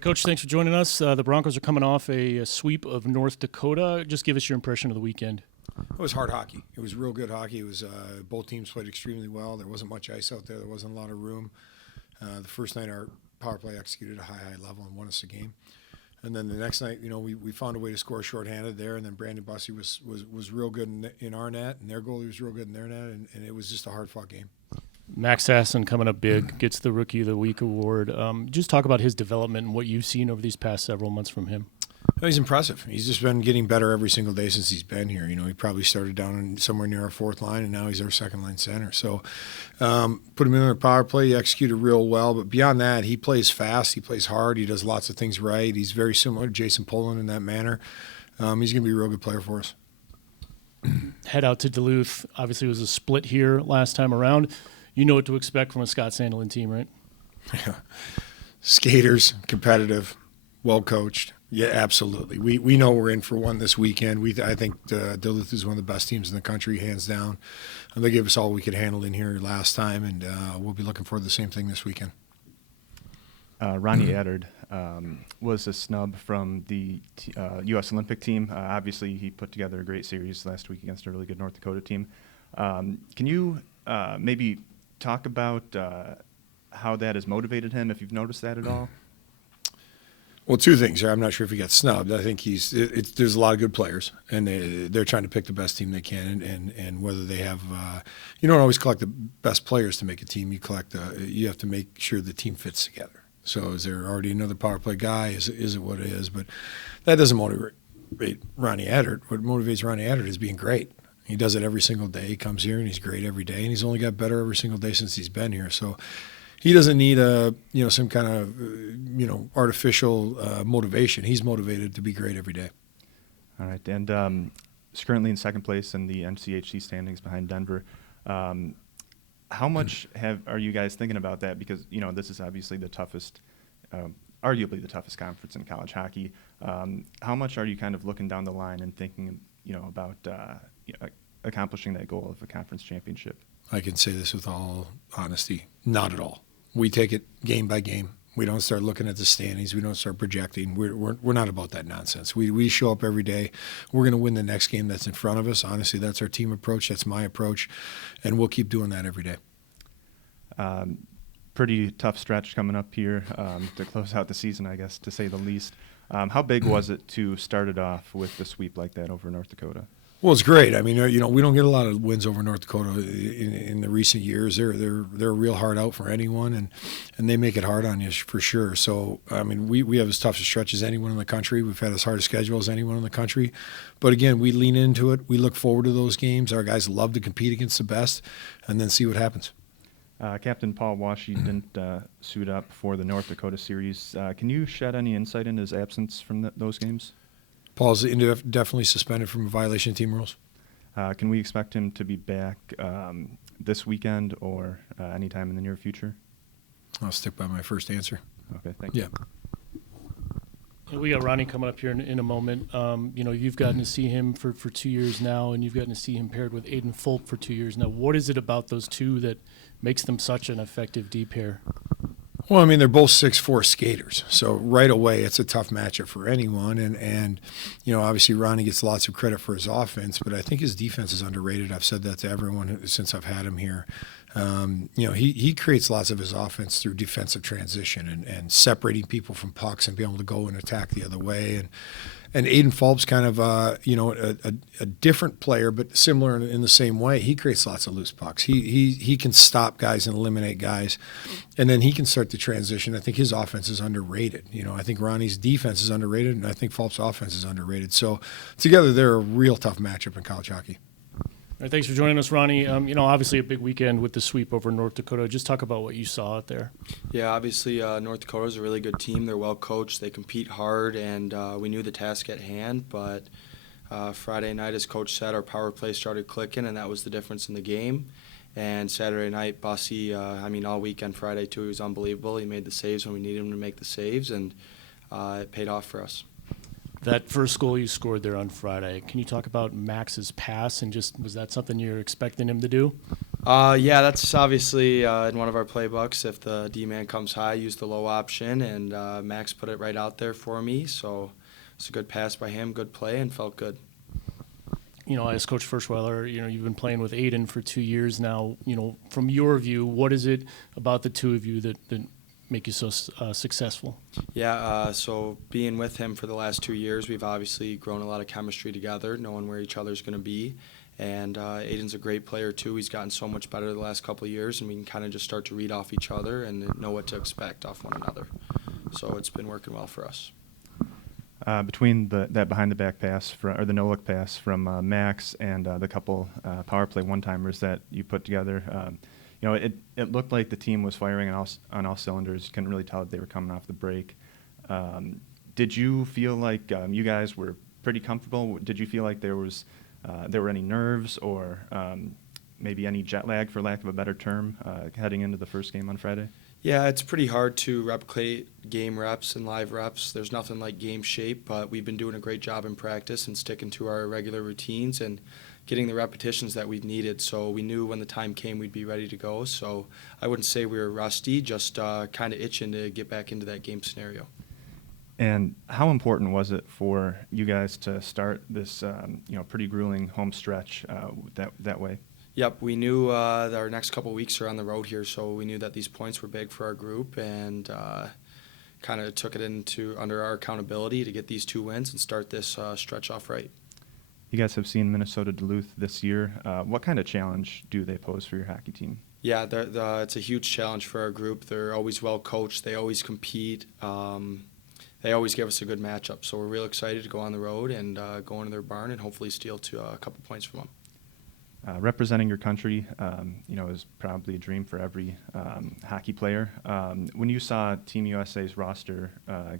Coach, thanks for joining us. The Broncos are coming off a sweep of North Dakota. Just give us your impression of the weekend. It was hard hockey. It was real good hockey. It was both teams played extremely well. There wasn't much ice out there. There wasn't a lot of room. The first night, our power play executed at a high level and won us the game. And then the next night, we found a way to score shorthanded there. And then Brandon Bussey was real good in our net, and their goalie was real good in their net, and it was just a hard-fought game. Max Sasson coming up big, gets the Rookie of the Week award. Just talk about his development and what you've seen over these past several months from him. He's impressive. He's just been getting better every single day since he's been here. He probably started down somewhere near our fourth line, and now he's our second-line center. So put him in our power play. He executed real well. But beyond that, he plays fast. He plays hard. He does lots of things right. He's very similar to Jason Poland in that manner. He's going to be a real good player for us. Head out to Duluth. Obviously, it was a split here last time around. You know what to expect from a Scott Sandelin team, right? Yeah. Skaters, competitive, well-coached. Yeah, absolutely. We know we're in for one this weekend. I think Duluth is one of the best teams in the country, hands down. And they gave us all we could handle in here last time, and we'll be looking forward to the same thing this weekend. Ronnie Attard was a snub from the U.S. Olympic team. Obviously, he put together a great series last week against a really good North Dakota team. Can you maybe talk about how that has motivated him, if you've noticed that at all? Well, two things here. I'm not sure if he got snubbed. I think there's a lot of good players, and they're trying to pick the best team they can, and whether they have you don't always collect the best players to make a team. You have to make sure the team fits together. So is there already another power play guy? Is it what it is? But that doesn't motivate Ronnie Attard. What motivates Ronnie Attard is being great. He does it every single day. He comes here and he's great every day, and he's only got better every single day since he's been here. So he doesn't need some kind of artificial motivation. He's motivated to be great every day. All right, and he's currently in second place in the NCHC standings behind Denver. How much are you guys thinking about that? Because this is obviously the toughest, arguably the toughest conference in college hockey. How much are you kind of looking down the line and thinking, about accomplishing that goal of a conference championship? I can say this with all honesty, not at all. We take it game by game. We don't start looking at the standings. We don't start projecting. We're not about that nonsense. We show up every day. We're going to win the next game that's in front of us. Honestly, that's our team approach. That's my approach, and we'll keep doing that every day. Pretty tough stretch coming up here to close out the season, I guess, to say the least. How big was it to start it off with the sweep like that over North Dakota? Well, it's great. I mean, we don't get a lot of wins over North Dakota in the recent years. They're real hard out for anyone, and they make it hard on you for sure. So, I mean, we have as tough a stretch as anyone in the country. We've had as hard a schedule as anyone in the country. But again, we lean into it. We look forward to those games. Our guys love to compete against the best, and then see what happens. Captain Paul Washy didn't suit up for the North Dakota series. Can you shed any insight into his absence from those games? Paul's definitely suspended from violation of team rules. Can we expect him to be back this weekend or anytime in the near future? I'll stick by my first answer. Okay, thank you. Yeah. We got Ronnie coming up here in a moment. You've gotten to see him for 2 years now, and you've gotten to see him paired with Aiden Fulp for 2 years now. What is it about those two that makes them such an effective D pair? Well, I mean, they're both 6'4" skaters, so right away it's a tough matchup for anyone. And obviously Ronnie gets lots of credit for his offense, but I think his defense is underrated. I've said that to everyone since I've had him here. He creates lots of his offense through defensive transition and separating people from pucks and being able to go and attack the other way. And Aiden Fulp's kind of a different player, but similar in the same way. He creates lots of loose pucks. He can stop guys and eliminate guys, and then he can start to transition. I think his offense is underrated. I think Ronnie's defense is underrated, and I think Fulp's offense is underrated. So together they're a real tough matchup in college hockey. All right, thanks for joining us, Ronnie. Obviously a big weekend with the sweep over North Dakota. Just talk about what you saw out there. Yeah, obviously North Dakota is a really good team. They're well coached. They compete hard, and we knew the task at hand. But Friday night, as Coach said, our power play started clicking, and that was the difference in the game. And Saturday night, Bussy, all weekend, Friday too, he was unbelievable. He made the saves when we needed him to make the saves, and it paid off for us. That first goal you scored there on Friday, can you talk about Max's pass and just was that something you're expecting him to do? Yeah, that's obviously in one of our playbooks. If the D-man comes high, use the low option, and Max put it right out there for me. So it's a good pass by him, good play, and felt good. You know, as Coach Firschweiler, you know, you've been playing with Aiden for 2 years now. You know, from your view, what is it about the two of you that make you so successful? Yeah, so being with him for the last 2 years, we've obviously grown a lot of chemistry together, knowing where each other's going to be. And Aiden's a great player, too. He's gotten so much better the last couple of years, and we can kind of just start to read off each other and know what to expect off one another. So it's been working well for us. Between that behind-the-back pass or the no-look pass from Max and the couple power play one-timers that you put together, you know, it looked like the team was firing on all cylinders. You couldn't really tell that they were coming off the break. Did you feel like you guys were pretty comfortable? Did you feel like there were any nerves or maybe any jet lag, for lack of a better term, heading into the first game on Friday? Yeah, it's pretty hard to replicate game reps and live reps. There's nothing like game shape, but we've been doing a great job in practice and sticking to our regular routines and getting the repetitions that we've needed. So we knew when the time came we'd be ready to go. So I wouldn't say we were rusty, just kind of itching to get back into that game scenario. And how important was it for you guys to start this, you know, pretty grueling home stretch that way? Yep, we knew that our next couple weeks are on the road here, so we knew that these points were big for our group, and kind of took it under our accountability to get these 2 wins and start this stretch off right. You guys have seen Minnesota Duluth this year. What kind of challenge do they pose for your hockey team? Yeah, it's a huge challenge for our group. They're always well coached. They always compete. They always give us a good matchup. So we're real excited to go on the road and go into their barn and hopefully steal a couple points from them. Representing your country, you know, is probably a dream for every hockey player. When you saw Team USA's roster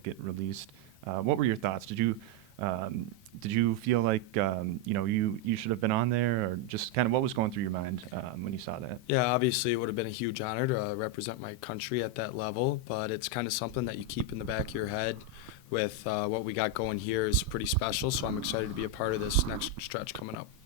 get released, what were your thoughts? Did you feel like you know you should have been on there, or just kind of what was going through your mind when you saw that? Yeah, obviously it would have been a huge honor to represent my country at that level, but it's kind of something that you keep in the back of your head. With what we got going here is pretty special, so I'm excited to be a part of this next stretch coming up.